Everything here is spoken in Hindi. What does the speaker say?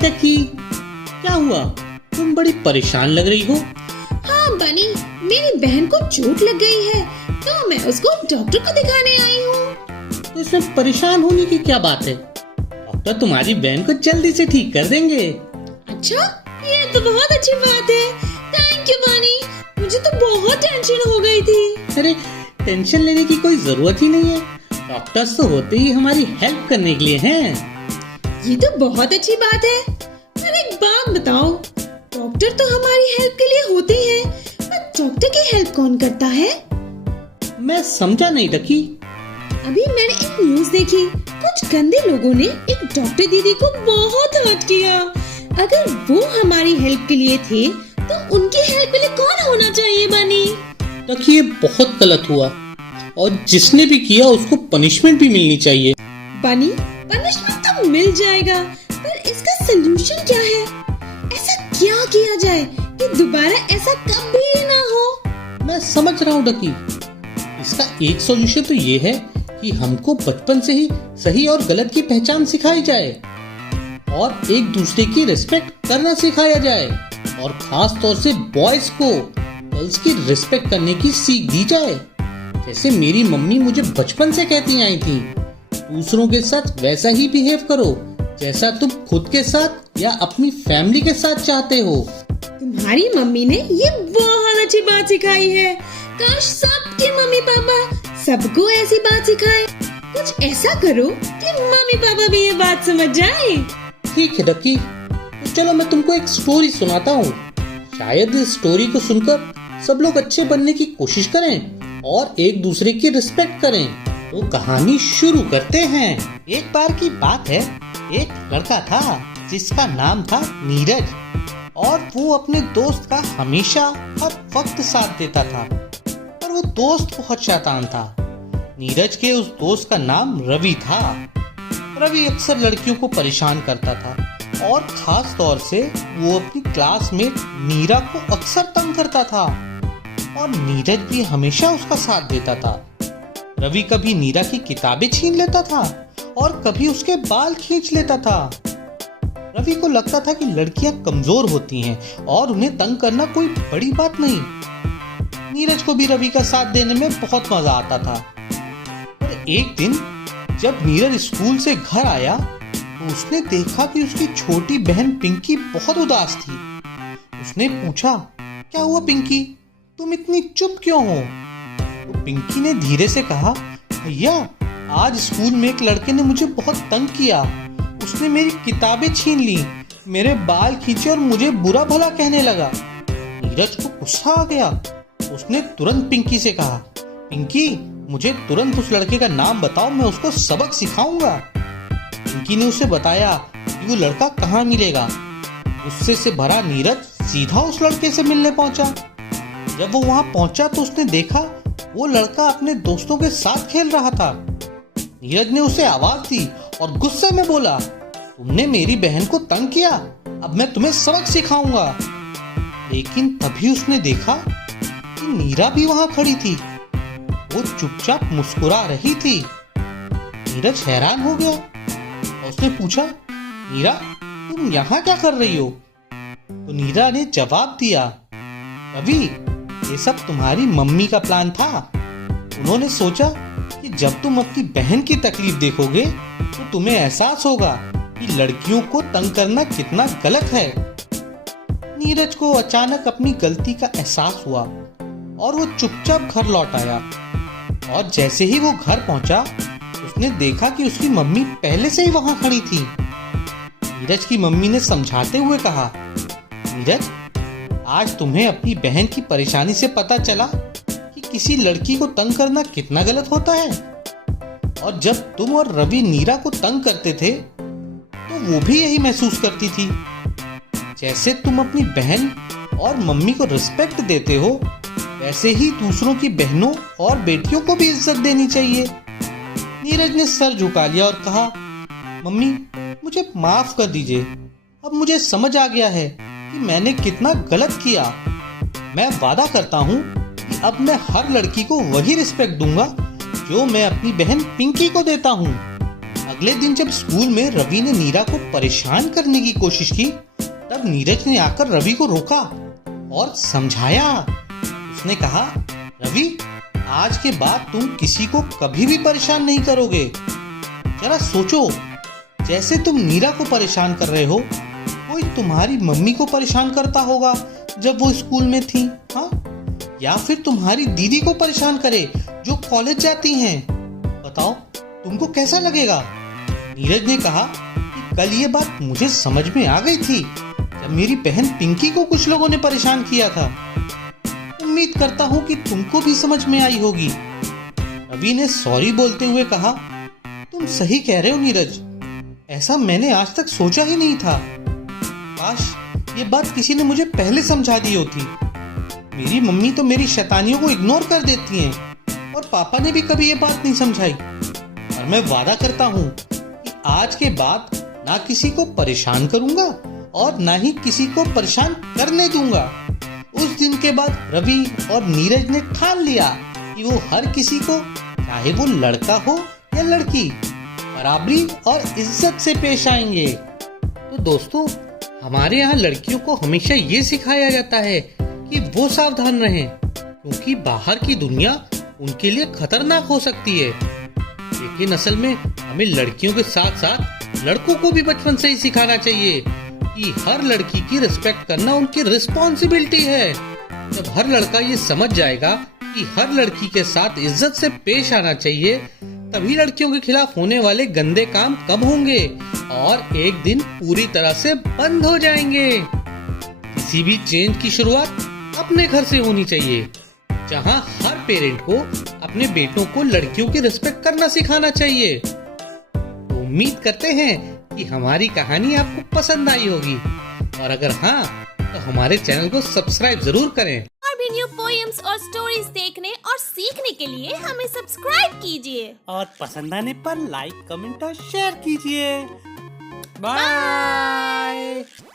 डकी, क्या हुआ? तुम बड़ी परेशान लग रही हो। हाँ बनी, मेरी बहन को चोट लग गई है तो मैं उसको डॉक्टर को दिखाने आई हूँ। तो इसमें परेशान होने की क्या बात है? डॉक्टर तुम्हारी बहन को जल्दी से ठीक कर देंगे। अच्छा, ये तो बहुत अच्छी बात है। थैंक यू बनी, मुझे तो बहुत टेंशन हो गई थी। अरे टेंशन लेने की कोई जरूरत ही नहीं है, डॉक्टर्स तो होते ही हमारी हेल्प करने के लिए हैं। ये तो बहुत अच्छी बात है, पर एक बात बताओ, डॉक्टर तो हमारी हेल्प के लिए होते हैं, पर डॉक्टर की हेल्प कौन करता है? मैं समझा नहीं डकी। अभी मैंने एक न्यूज़ देखी, कुछ गंदे लोगों ने एक डॉक्टर दीदी को बहुत हर्ट किया। अगर वो हमारी हेल्प के लिए थे तो उनकी हेल्प के लिए कौन होना चाहिए बनी? डकी, ये बहुत गलत हुआ और जिसने भी किया उसको पनिशमेंट भी मिलनी चाहिए। बनी, पनिशमेंट तो मिल जाएगा, पर इसका सलूशन क्या है? ऐसा क्या किया जाए कि दोबारा ऐसा कभी ना हो? मैं समझ रहा हूँ डकी, इसका एक सॉल्यूशन तो ये है कि हमको बचपन से ही सही और गलत की पहचान सिखाई जाए और एक दूसरे की रिस्पेक्ट करना सिखाया जाए, और खास तौर से बॉयज को गर्ल्स की रिस्पेक्ट करने की सीख दी जाए। जैसे मेरी मम्मी मुझे बचपन से कहती आई थी, दूसरों के साथ वैसा ही बिहेव करो जैसा तुम खुद के साथ या अपनी फैमिली के साथ चाहते हो। तुम्हारी मम्मी ने ये बहुत अच्छी बात सिखाई है। काश सबके मम्मी पापा सबको ऐसी बात सिखाए। कुछ ऐसा करो कि मम्मी पापा भी ये बात समझ जाए। ठीक है डकी, तो चलो मैं तुमको एक स्टोरी सुनाता हूँ। शायद इस स्टोरी को सुनकर सब लोग अच्छे बनने की कोशिश करें और एक दूसरे की रिस्पेक्ट करें। तो कहानी शुरू करते हैं। एक बार की बात है, एक लड़का था जिसका नाम था नीरज, और वो अपने दोस्त का हमेशा हर वक्त साथ देता था, पर वो दोस्त बहुत शैतान था। नीरज के उस दोस्त का नाम रवि था। रवि अक्सर लड़कियों को परेशान करता था और खास तौर से वो अपनी क्लासमेट मीरा को अक्सर तंग करता था, और नीरज भी हमेशा उसका साथ देता था। रवि कभी नीरा की किताबें छीन लेता था और कभी उसके बाल खींच लेता था। रवि को लगता था कि लड़कियां कमजोर होती हैं और उन्हें तंग करना कोई बड़ी बात नहीं। नीरज को भी रवि का साथ देने में बहुत मजा आता था। पर एक दिन जब नीरज स्कूल से घर आया तो उसने देखा कि उसकी छोटी बहन पिंकी बहुत उदास थी। उसने पूछा, क्या हुआ पिंकी, तुम इतनी चुप क्यों हो? तो पिंकी ने धीरे से कहा, भैया आज स्कूल में एक लड़के ने मुझे बहुत तंग किया। उसने मेरी किताबें छीन ली, मेरे बाल खींचे और मुझे बुरा भला कहने लगा। नीरज को गुस्सा आ गया। उसने तुरंत पिंकी से कहा, पिंकी मुझे तुरंत उस लड़के का नाम बताओ, मैं उसको सबक सिखाऊंगा। पिंकी ने उसे बताया कि वो लड़का कहाँ मिलेगा। गुस्से से भरा नीरज सीधा उस लड़के से मिलने पहुंचा। जब वो वहां पहुंचा तो उसने देखा वो लड़का अपने दोस्तों के साथ खेल रहा था। नीरज ने उसे आवाज दी और गुस्से में बोला, तुमने मेरी बहन को तंग किया, अब मैं तुम्हें सबक सिखाऊंगा। लेकिन तभी उसने देखा कि नीरा भी वहां खड़ी थी। वो चुपचाप मुस्कुरा रही थी। नीरज हैरान हो गया और उसने पूछा, नीरा तुम यहाँ क्या कर रही हो? तो नीरा ने जवाब दिया, रवि ये सब तुम्हारी मम्मी का प्लान था। उन्होंने सोचा कि जब तुम अपनी बहन की तकलीफ देखोगे तो तुम्हें एहसास होगा कि लड़कियों को तंग करना कितना गलत है। नीरज को अचानक अपनी गलती का एहसास हुआ और वो चुपचाप घर लौट आया। और जैसे ही वो घर पहुंचा उसने देखा कि उसकी मम्मी पहले से ही वहां खड़ी थी। नीरज की मम्मी ने समझाते हुए कहा, नीरज आज तुम्हें अपनी बहन की परेशानी से पता चला कि किसी लड़की को तंग करना कितना गलत होता है। और जब तुम और रवि नीरा को तंग करते थे तो वो भी यही महसूस करती थी। जैसे तुम अपनी बहन और मम्मी को रिस्पेक्ट देते हो, वैसे ही दूसरों की बहनों और बेटियों को भी इज्जत देनी चाहिए। नीरज ने सर झुका लिया और कहा, मम्मी मुझे माफ कर दीजिए, अब मुझे समझ आ गया है कि मैंने कितना गलत किया। मैं वादा करता हूँ कि अब मैं हर लड़की को वही रिस्पेक्ट दूंगा जो मैं अपनी बहन पिंकी को देता हूँ। अगले दिन जब स्कूल में रवि ने नीरा को परेशान करने की कोशिश की, तब नीरज ने आकर रवि को रोका और समझाया। उसने कहा, रवि, आज के बाद तुम किसी को कभी भी परेशान नहीं करोगे। जरा सोचो, जैसे तुम नीरा को परेशान कर रहे हो, कोई तुम्हारी मम्मी को परेशान करता होगा जब वो स्कूल में थी, हाँ? या फिर तुम्हारी दीदी को परेशान करे जो कॉलेज जाती हैं। बताओ तुमको कैसा लगेगा? नीरज ने कहा कि कल ये बात मुझे समझ में आ गई थी जब मेरी बहन पिंकी को कुछ लोगों ने परेशान किया था। उम्मीद करता हूँ कि तुमको भी समझ में आई होगी। रवि ने सॉरी बोलते हुए कहा, तुम सही कह रहे हो नीरज, ऐसा मैंने आज तक सोचा ही नहीं था। काश ये बात किसी ने मुझे पहले समझा दी होती। मेरी मम्मी तो मेरी शैतानियों को इग्नोर कर देती हैं और पापा ने भी कभी ये बात नहीं समझाई। और मैं वादा करता हूँ कि आज के बाद ना किसी को परेशान करूंगा और ना ही किसी को परेशान करने दूंगा। उस दिन के बाद रवि और नीरज ने ठान लिया कि वो हर किसी को, चाहे वो लड़का हो या लड़की, बराबरी और इज्जत से पेश आएंगे। तो दोस्तों, हमारे यहाँ लड़कियों को हमेशा ये सिखाया जाता है कि वो सावधान रहें, क्योंकि बाहर की दुनिया उनके लिए खतरनाक हो सकती है। लेकिन असल में हमें लड़कियों के साथ साथ लड़कों को भी बचपन से ही सिखाना चाहिए कि हर लड़की की रिस्पेक्ट करना उनकी रिस्पॉन्सिबिलिटी है। जब हर लड़का ये समझ जाएगा कि हर लड़की के साथ इज्जत से पेश आना चाहिए, तभी लड़कियों के खिलाफ होने वाले गंदे काम कम होंगे और एक दिन पूरी तरह से बंद हो जाएंगे। किसी भी चेंज की शुरुआत अपने घर से होनी चाहिए, जहां हर पेरेंट को अपने बेटों को लड़कियों की रिस्पेक्ट करना सिखाना चाहिए। तो उम्मीद करते हैं कि हमारी कहानी आपको पसंद आई होगी, और अगर हाँ, तो हमारे चैनल को सब्सक्राइब जरूर करें। और भी न्यू पोएम्स और स्टोरीज देखने और सीखने के लिए हमें सब्सक्राइब कीजिए और पसंद आने पर लाइक, कमेंट और शेयर कीजिए। बाय।